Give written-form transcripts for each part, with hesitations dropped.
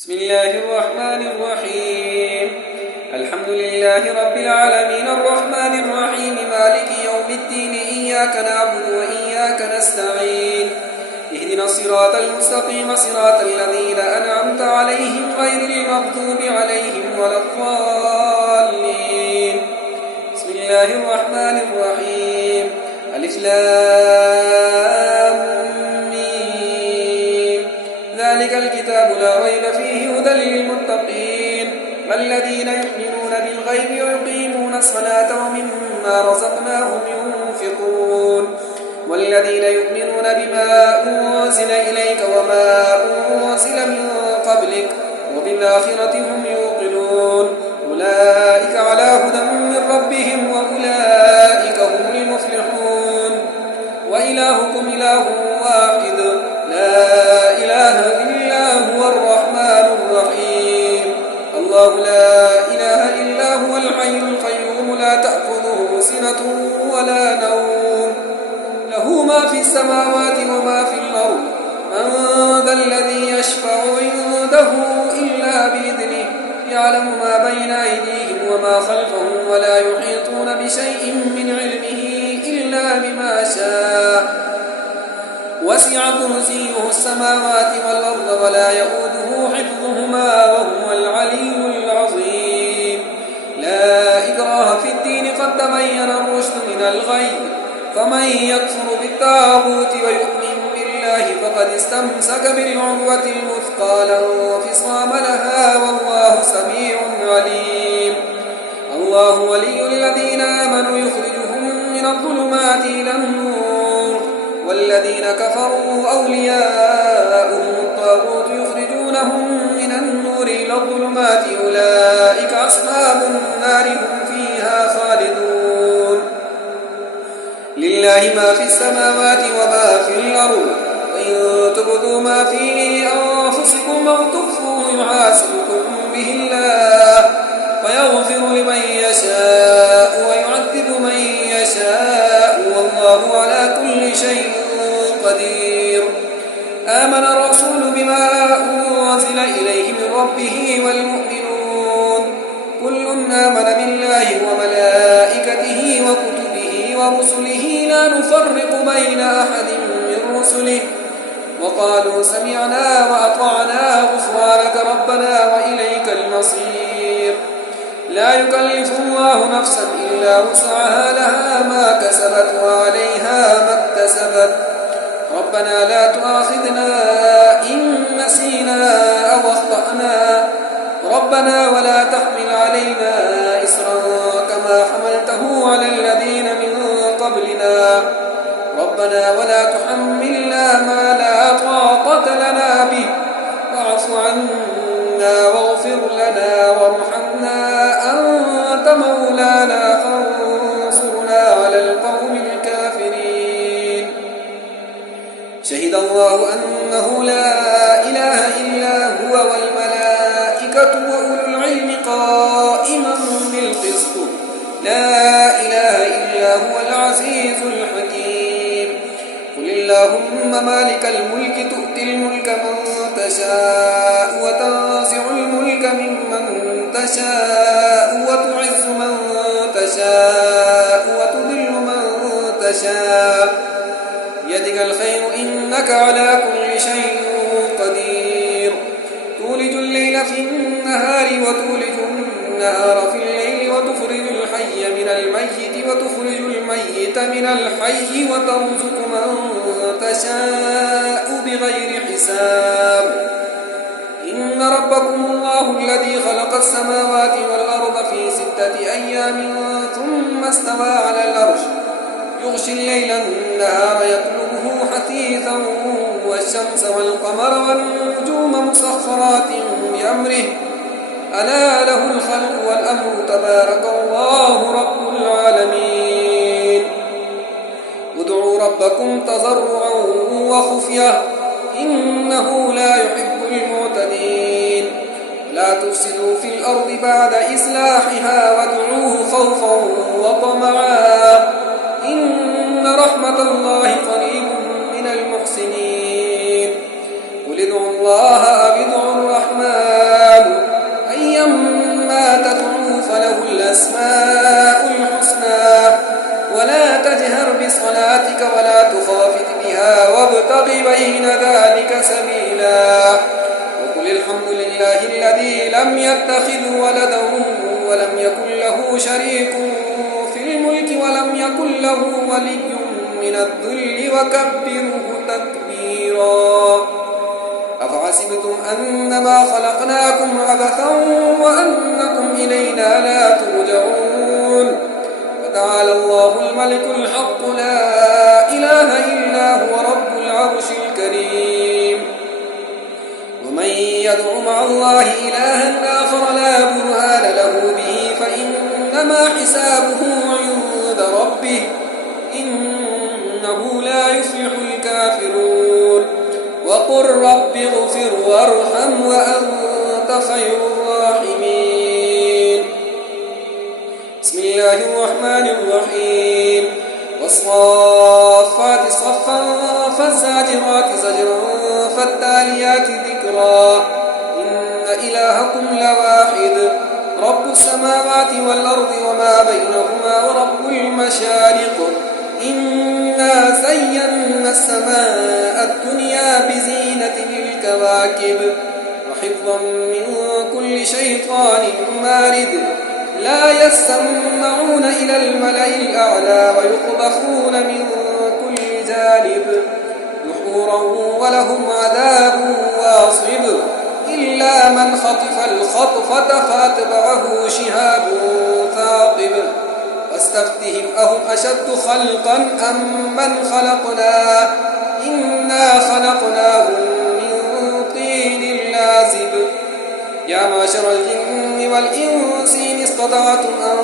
بسم الله الرحمن الرحيم. الحمد لله رب العالمين الرحمن الرحيم مالك يوم الدين إياك نعبد وإياك نستعين اهدنا الصراط المستقيم صراط الذين أنعمت عليهم غير المغضوب عليهم ولا الضالين. بسم الله الرحمن الرحيم. ألف لام ميم. ذلك الكتاب لا ريب فيه هدى للمتقين الذين يؤمنون بالغيب ويقيمون الصلاة ومما رزقناهم ينفقون والذين يؤمنون بما أنزل إليك وما أنزل من قبلك وبالآخرة هم يوقنون أولئك على هدى من ربهم وأولئك هم المفلحون. وإلهكم إله واحد لا إله إلا هو الرحمن الرحيم. الله لا إله إلا هو الحي القيوم لا تأخذه سنة ولا نوم له ما في السماوات وما في الأرض. من ذا الذي يشفع عنده إلا بإذنه يعلم ما بين أيديهم وما خلفهم ولا يحيطون بشيء من علمه إلا بما شاء وسع كرسيه السماوات والأرض ولا يؤوده حفظهما وهو العلي العظيم. لا إكراه في الدين قد تبين الرشد من الغي فمن يكفر بالطاغوت ويؤمن بالله فقد استمسك بالعروة الوثقى لا انفصام لها والله سميع عليم. الله ولي الذين آمنوا يخرجهم من الظلمات إلى النور والذين كفروا أولياؤهم الطاغوت يخرجونهم من النور إلى الظلمات أولئك أصحاب النار هم فيها خالدون. لله ما في السماوات وما في الأرض وإن تبدوا ما في أنفسكم أو تخفوه يحاسبكم به الله ويغفر لمن يشاء ويعذب من يشاء والله على كل شيء قدير. آمن الرسول بما أنزل إليه من ربه والمؤمنون كل آمن بالله وملائكته وكتبه ورسله لا نفرق بين أحد من رسله وقالوا سمعنا وأطعنا غفرانك ربنا وإليك المصير. لا يكلف الله نفسا إلا وسعها لها ما كسبت وعليها ما اكتسبت ربنا لا تؤاخذنا إن نسينا أو أخطأنا ربنا ولا تحمل علينا إصرا كما حملته على الذين من قبلنا ربنا ولا تحملنا ما لا طاقة لنا به واعف عنا واغفر لنا وارحمنا أنت مولانا فانصرنا على القوم الكافرين. شهد الله أنه لا إله إلا هو والملائكة وأولو العلم قائما بالقسط لا إله إلا هو العزيز الحكيم. قل اللهم مالك الملك تؤتي الملك من تشاء وتنزع الملك ممن تشاء وتعز من تشاء وتذل من تشاء بيدك الخير إنك على كل شيء قدير. تولج الليل في النهار وتولج النهار في الليل وتخرج الحي من الميت وتخرج الميت من الحي وترزق من تشاء بغير حساب. إن ربكم الله الذي خلق السماوات والأرض في 6 أيام ثم استوى على العرش يغشي الليل النهار يطلبه حثيثا والشمس والقمر والنجوم مسخرات بأمره ألا له الخلق والأمر تبارك الله رب العالمين. ادعوا ربكم تضرعا وخفية إنه لا يحب المعتدين. لا تفسدوا في الأرض بعد إصلاحها وادعوه خوفا وطمعا إن رحمة الله قريب من المحسنين. قل ادعوا الله أو ادعوا الرحمن لله الذي لم يتخذ ولدا ولم يكن له شريك في الملك ولم يكن له ولي من الذل وكبره تكبيرا. أفحسبتم أنما خلقناكم عبثا وأنكم إلينا لا ترجعون فتعالى الله الملك الحق لا إله إلا هو رب العرش الكريم. ومن يدع مع الله إلها آخر لا برهان له به فإنما حسابه عند ربه إنه لا يفلح الكافرون. وقل رب اغفر وارحم وأنت خير الراحمين. بسم الله الرحمن الرحيم. والصافات صفا فالزاجرات زجرا فالتاليات ذكرا إن إلهكم لواحد رب السماوات والأرض وما بينهما ورب المشارق إنا زينا السماء الدنيا بزينة الكواكب وحفظا من كل شيطان مارد لا يسمعون إلى الملأ الأعلى ويقذفون من كل جانب دحورا ولهم عذاب واصب إلا من خطف الخطفة فاتبعه شهاب ثاقب واستفتهم أهم أشد خلقا أم من خلقنا إنا خلقناهم من طين لازب. يا معشر الجن والإنس إن استطعتم أن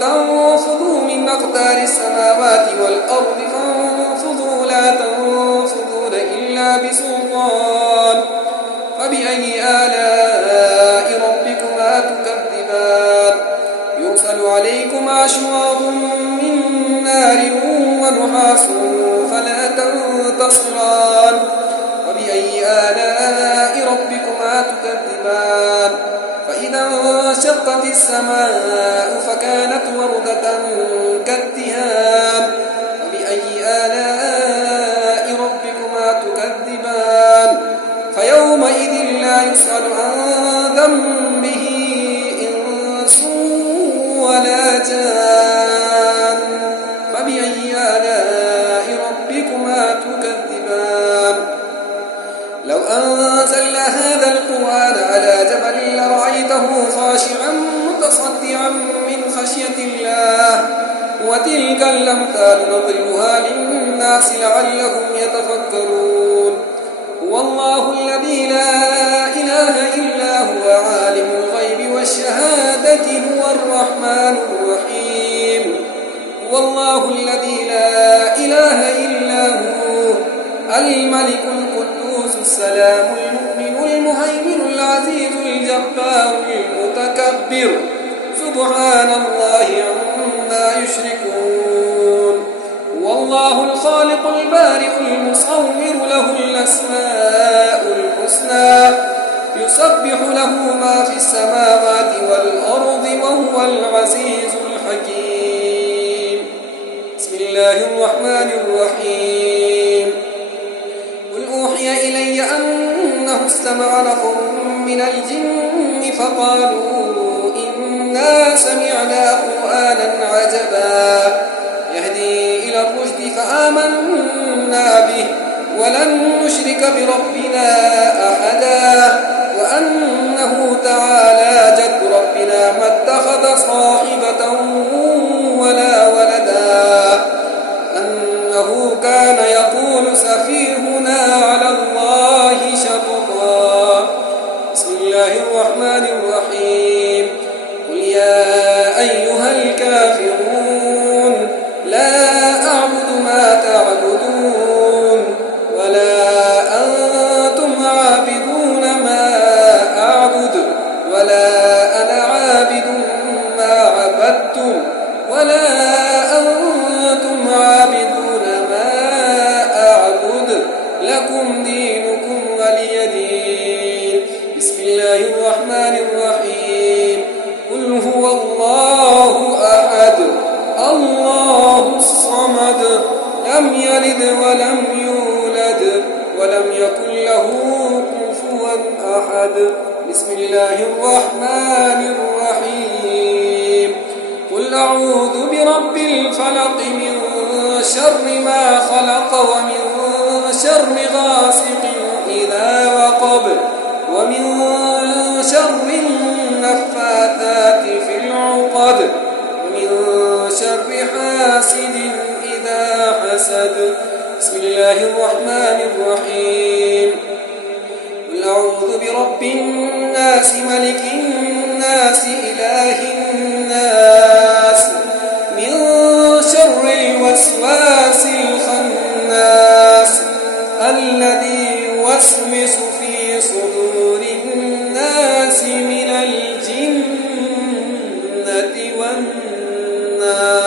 تنفذوا من أقدار السماوات والأرض فانفذوا لا تنفذون إلا بسلطان فبأي آلاء ربكما تكذبان يرسل عليكما شواظ من نار ونحاس فلا تنتصران فبأي آلاء ربكما تكذبان فإذا انشقت السماء فكانت وردة كالدهان فبأي آلاء ربكما تكذبان فيومئذ لا يسأل عن ذنبه إنس ولا جان فبأي آلاء ربكما تكذبان. لو أنزلنا هذا القرآن على جبل لرأيته خاشعا متصدعا من خشية الله وتلك الأمثال نضربها للناس لعلهم يتفكرون. هو الله الذي لا إله إلا هو عالم الغيب والشهادة هو الرحمن الرحيم. هو الله الذي لا إله إلا هو الملك القدوس السلام المؤمن المهيمن العزيز الجبار المتكبر سبحان الله عما يشركون. هو الله الخالق البارئ المصور له الأسماء الحسنى يسبح له ما في السماوات والأرض وهو العزيز الحكيم. بسم الله الرحمن الرحيم. قل أوحي إلي أنه استمع نفر من الجن فقالوا إنا سمعنا قرآنا عجبا يهدي إلى الرشد فآمنا به ولن نشرك بربنا أحدا وأنه تعالى جد ربنا ما اتخذ صاحبة ولا ولدا أنه كان يقول سفيهنا على الله شططا. بسم الله الرحمن الرحيم. قل يا أيها الكافرون لا أعبد ما تعبدون ولا أنتم عابدون ما أعبد ولا أنا عابد ما عبدتم ولا أنتم عابدون ما أعبد لكم دينكم ولي دين. بسم الله الرحمن الرحيم. قل هو الله أحد الله الصمد لم يلد ولم يولد ولم يكن له كفوا أحد. بسم الله الرحمن الرحيم قل أعوذ برب الفلق من شر ما خلق ومن شر غاسق إذا وقب ومن شر النفاثات في العقد ومن شر حاسد إذا حسد بسم الله الرحمن الرحيم قل أعوذ برب الناس ملك الناس إله الناس من شر الوسواس الخناس الذي يوسوس في صدور الناس من الجنة والناس